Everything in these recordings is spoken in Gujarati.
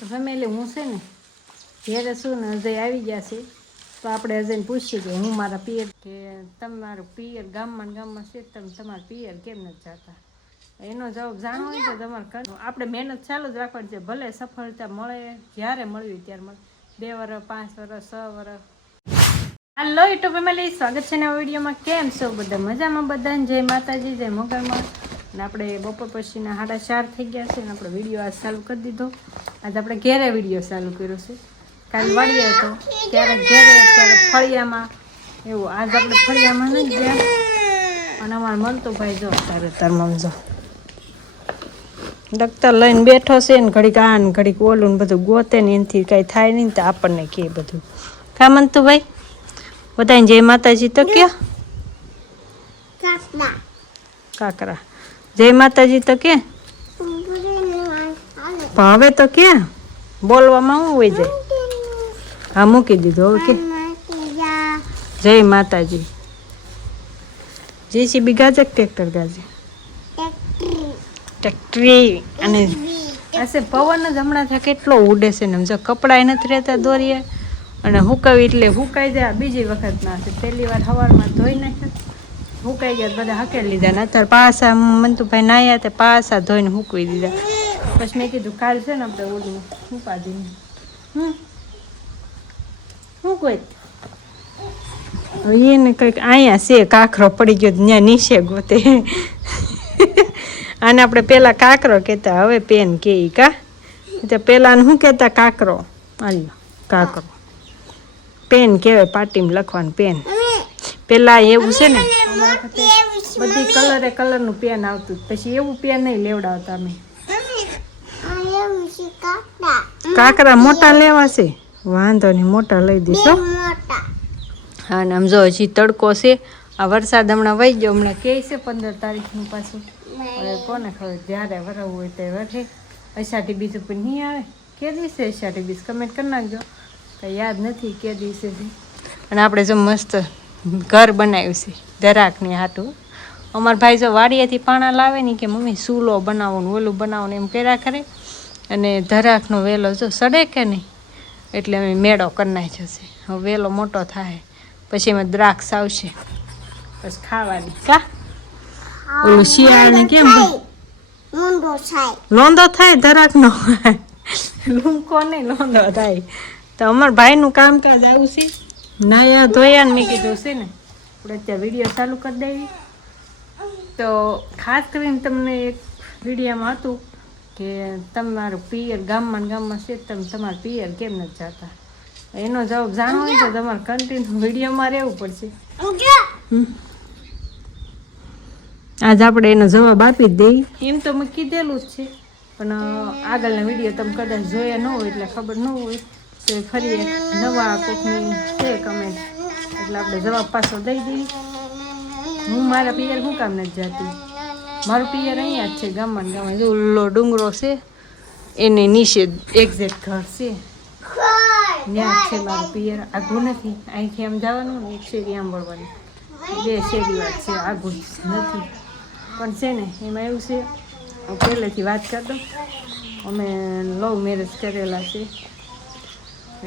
તો ફેમિલી હું છે ને ઘેરે શું ને અજય આવી ગયા છે તો આપણે અજયને પૂછીએ કે હું મારા પિયર કે તમારું પિયર ગામમાં છે તમે તમારા પિયર કેમ નથી જતા એનો જવાબ જાણવો હોય તો તમારે કરવું આપણે મહેનત ચાલુ જ રાખવાની છે ભલે સફળતા મળે જ્યારે મળવી ત્યારે મળે 2 વર્ષ 5 વર્ષ 6 વર્ષ હાલો યુટ્યુબ ફેમિલી સ્વાગત છે નવા વિડીયોમાં કેમ છો બધા મજામાં બધાને જય માતાજી જય મોગલમાં અને આપણે બપોર પછીના 4:30 થઈ ગયા છે ને આપણે વિડીયો આજ ચાલુ કરી દીધો આજે આપણે ઘેરે વિડીયો ચાલુ કર્યો છે કાલ વાડીએ હતો ત્યારે ઘેરે ત્યારે ફળિયામાં એવું આજ આપણે ફળિયામાં નથી ગયા અને અમારા મનતુભાઈ જો તાર મમજો દફતર લઈને બેઠો છે ને ઘડીક આ ને ઘડીક ઓલું ને બધું ગોતે ને એનાથી કાંઈ થાય નહીં તો આપણને કહે બધું કા મનતુભાઈ બધાને જય માતાજી તો ક્યાં કાકરા જય માતાજી તો કે હવે તો ક્યાં બોલવામાં શું હોય જાય હા મૂકી દીધું હવે કે જય માતાજી JCB ગાજે ટ્રેક્ટર ગાજે ટ્રેક્ટરી અને આસે પવન જ હમણાં ત્યાં કેટલો ઉડે છે ને જો કપડાય નથી રહેતા દોરીએ અને હુકાવી એટલે હુકાઈ જાય બીજી વખત ના છે પહેલી વાર સવારમાં ધોઈ નાખ્યા હુકાઈ ગયા બધા હકેલી લીધા ને અત્યારે પાછા મનતુભાઈ નાહ્યા તે પાછા ધોઈને હૂકવી દીધા પછી મેં કીધું કાલ છે ને આપણે ઓલું ઉપાડીને શું કોઈ એને કંઈક અહીંયા છે કાંકરો પડી ગયો ત્યાં નીચે ગોતે આને આપણે પહેલાં કાંકરો કહેતા હવે પેન કે કા તો પહેલાં શું કહેતા કાંકરો હાલ્યો કાંકરો પેન કહેવાય પાટીમાં લખવાનું પેન પહેલાં એવું છે ને બધી કલરનું પેન આવતું પછી એવું પેન નહીં લેવડાવતા અમે કાંકરા મોટા લેવા છે વાંધો નહીં મોટા લઈ દઈશો હા ને આમ જો હજી તડકો છે આ વરસાદ હમણાં વહી ગયો હમણાં કહે છે 15 તારીખનું પાછું હવે કોને ખબર જ્યારે વરવું હોય તે વરસે અષાઢી બીજ ઉપર નહીં આવે કે દિવસે અષાઢી બીજ કમેન્ટ કરી નાખજો કંઈ યાદ નથી કે દિવસે અને આપણે જો મસ્ત ઘર બનાવ્યું છે દરાકની હાટું અમારા ભાઈ જો વાડીએથી પાણા લાવે ને કે મમ્મી સૂલો બનાવો ને ઓલું બનાવો ને એમ કર્યા કરે અને ધરાકનો વેલો જો સડે કે નહીં એટલે અમે મેળો કરી નાખ્યો છે હવે વેલો મોટો થાય પછી એમાં દ્રાક્ષ આવશે પછી ખાવાની કા ઓલું શિયાળને કેમ લોંદો થાય ધરાકનો લૂંકો નહીં લોંદો થાય તો અમારા ભાઈનું કામકાજ આવું છે નાયા ધોયા ને મેં કીધું છે ને આપણે અત્યારે વિડીયો ચાલુ કરી દેવી તો ખાસ કરીને તમને એક વિડીયોમાં હતું કે તમારું પિયર ગામમાં છે તમે તમારા પિયર કેમ નથી જતા એનો જવાબ જાણવો હોય તો તમારે કન્ટિન્યુ વિડીયોમાં રહેવું પડશે આજ આપણે એનો જવાબ આપી જ દઈએ એમ તો મેં કીધેલું જ છે પણ આગળના વિડીયો તમે કદાચ જોયા ન હોય એટલે ખબર ન હોય તો ફરી એક નવા કોકની છે કમેન્ટ એટલે આપણે જવાબ પાછો દઈ દઈએ હું મારા પિયર શું કામ નથી જતી મારું પિયર અહીંયા જ છે ગામમાં જો ઓલો ડુંગરો છે એને નીચે એક્ઝેક્ટ ઘર છે ત્યાં છે મારું પિયર આઘું નથી અહીંથી આમ જવાનું ને એક શેરી આમ વળવાની 2 શેરી વાત છે આઘું નથી પણ છે ને એમાં એવું છે પહેલેથી વાત કરતો અમે લવ મેરેજ કરેલા છે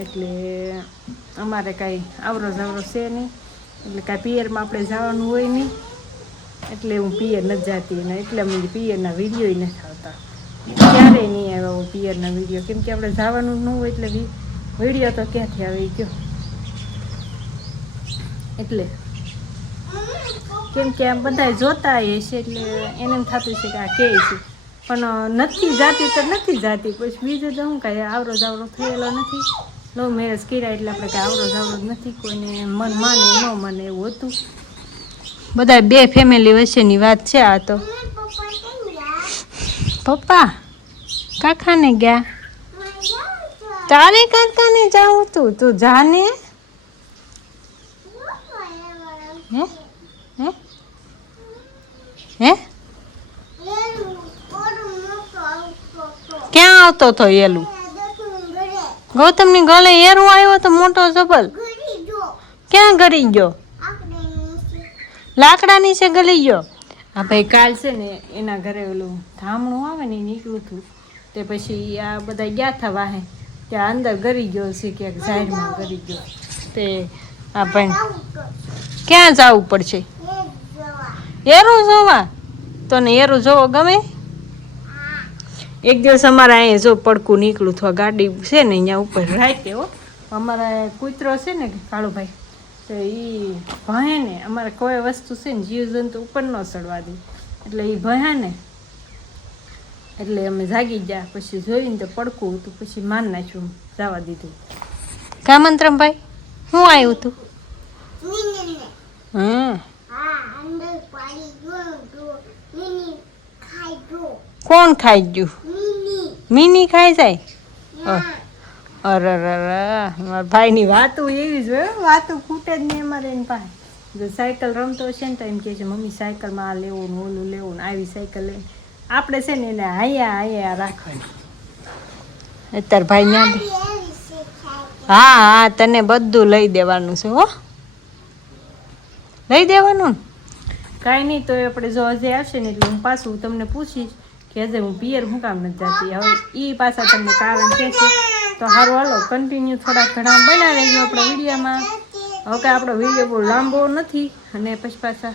એટલે અમારે કાંઈ આવરો જાવરો છે નહીં એટલે કાંઈ પિયરમાં આપણે જવાનું હોય નહીં એટલે હું પિયર નથી જતી અને એટલે અમે પિયરના વિડીયો નથી આવતા ક્યારેય નહીં આવ્યા પિયરના વિડીયો કેમ કે આપણે જવાનું ન હોય એટલે વિડીયો તો ક્યાંથી આવી ગયો એટલે કેમ કે આમ બધા જોતા હશે એટલે એને એમ થતું છે કે આ કહે છે પણ નથી જાતી તો નથી જાતી પછી બીજું તો શું કાંઈ આવરો જાવરો થયેલો નથી લવ મેરેજ કર્યા એટલે આપણે કાંઈ આવરો જાવરો નથી કોઈને મન માને ન માને એવું હતું બધા 2 ફેમિલી વચ્ચેની વાત છે આ તો પપ્પા કાકાને ગયા તારે કાકાને જાઉં તું જાને હે હે હે ક્યાં આવતો હતો એલું ગૌતમની ગળે એરું આવ્યો તો મોટો જબલ ક્યાં ગળી ગયો લાકડાની છે ગળી ગયો આ ભાઈ કાલ છે ને એના ઘરે ઓલું ધામણું આવે ને નીકળું હતું તે પછી આ બધા ગયા હતા વાહે ત્યાં અંદર ગરી ગયો છે ક્યાંક ઝાડમાં ગરી ગયો તે આ ભાઈ ક્યાં જવું પડશે એરું જોવા તને એરું જોવો ગમે એક દિવસ અમારે અહીંયા જો પડકું નીકળું અથવા ગાડી છે ને અહીંયા ઉપર રાતે હો અમારા કૂતરો છે ને કાળુભાઈ તો એ ભહે ને અમારે કોઈ વસ્તુ છે ને જીવજંતુ ઉપર ન ચડવા દે એટલે એ ભહે ને એટલે અમે જાગી ગયા પછી જોઈને તો પડકું હતું પછી માન નાખ્યું જવા દીધું કા મંત્રમભાઈ શું આવ્યું તું હા કોણ ખાઈ ગયું મિની ખાઈ જાય અરે મારા ભાઈની વાતું એવી જ હોય વાતું ખૂટે જ નહીં અમારે એની પાસે જો સાયકલ રમતો હશે ને તો એમ કહે છે મમ્મી સાયકલમાં આ લેવું ને ઓલું લેવું ને આવી સાયકલ લઈને આપણે છે ને એને હાયા રાખવાની અત્યારે ભાઈ ત્યાં હા હા તને બધું લઈ દેવાનું છે હો લઈ દેવાનું ને કાંઈ નહીં તો આપણે જો હજે આવશે ને એટલે હું પાછું તમને પૂછીશ કે હજે હું પિયર શું કામ નથી જતી હવે એ પાછા તમને કારણ છે તો સારું હાલો કન્ટિન્યુ થોડાક ઘણા બનાવી લેજો આપણા વિડીયોમાં હવે કે આપણો વિડીયો બહુ લાંબો નથી અને પછી પાછા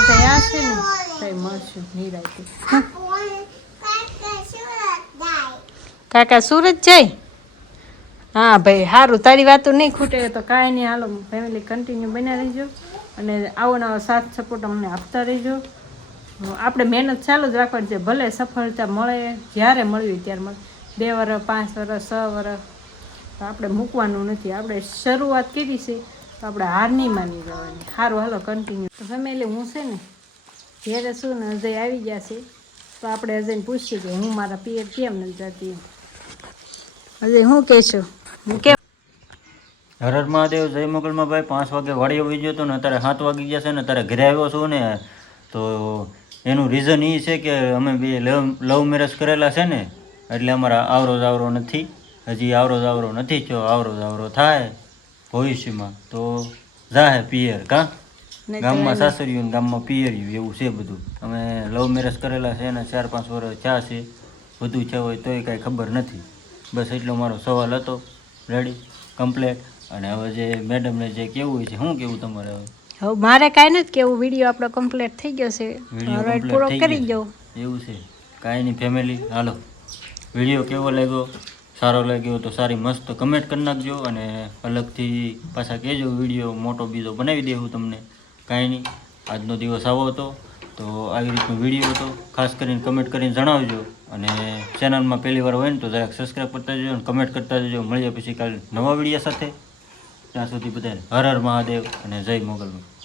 હજે આવશે ને કંઈ મળશું નિરાયતે કાકા સુરત જાય હા ભાઈ સારું તારી વાતો નહીં ખૂટે તો કાંઈ નહીં હાલો ફેમિલી કન્ટિન્યુ બન્યા રહેજો અને આવો નવો સાથ સપોર્ટ અમને આપતા રહેજો આપણે મહેનત ચાલુ જ રાખવાની છે ભલે સફળતા મળે જ્યારે મળવી ત્યારે મળે 2 વર્ષ 5 વર્ષ 6 વર્ષ તો આપણે મૂકવાનું નથી આપણે શરૂઆત કરી છે તો આપણે હાર નહીં માની જવાની સારું હાલો કન્ટિન્યુ તો ફેમિલી હું છે ને જ્યારે શું ને અજય આવી ગયા છે તો આપણે અજયને પૂછીએ કે હું મારા પિયર કેમ નથી જતી અજય શું કહેશો હું કેમ હર હર મહાદેવ જય મોગલમાં ભાઈ 5 વાગે વાડીઓ વી ગયો હતો ને અત્યારે 7 વાગી ગયા છે ને અત્યારે ઘરે આવ્યો છું ને તો એનું રીઝન એ છે કે અમે બે લવ મેરેજ કરેલા છે ને એટલે અમારા આવરો જાવરો નથી હજી આવરો જાવરો નથી થયો આવરો જાવરો થાય ભવિષ્યમાં તો જાહે પિયર કાં ગામમાં સાસરિયું ગામમાં પિયરિયું એવું છે બધું અમે લવ મેરેજ કરેલા છે ને 4-5 વર્ષ થયા છે બધું છે હોય તોય કાંઈ ખબર નથી બસ એટલો મારો સવાલ હતો રેડી કમ્પ્લેટ અને હવે જે મેડમને જે કેવું હોય છે શું કેવું તમારે હવે મારે કાંઈ નથી કેવું વિડીયો આપણો કમ્પ્લીટ થઈ ગયો છે હવે પૂરો કરી દો એવું છે કાંઈ નહીં ફેમિલી હાલો વિડીયો કેવો લાગ્યો સારો લાગ્યો તો સારી મસ્ત કમેન્ટ કરી નાખજો અને અલગથી પાછા કહેજો વિડીયો મોટો બીજો બનાવી દેવું તમને કાંઈ નહીં આજનો દિવસ આવો હતો તો આવી રીતનો વિડીયો હતો ખાસ કરીને કમેન્ટ કરીને જણાવજો અને ચેનલમાં પહેલી વાર હોય ને તો જરાક સબસ્ક્રાઈબ કરતા જજો અને કમેન્ટ કરતા જજો મળીએ પછી કાલે નવા વિડીયો સાથે ત્યાં સુધી બધાને હર હર મહાદેવ અને જય મોગલમાં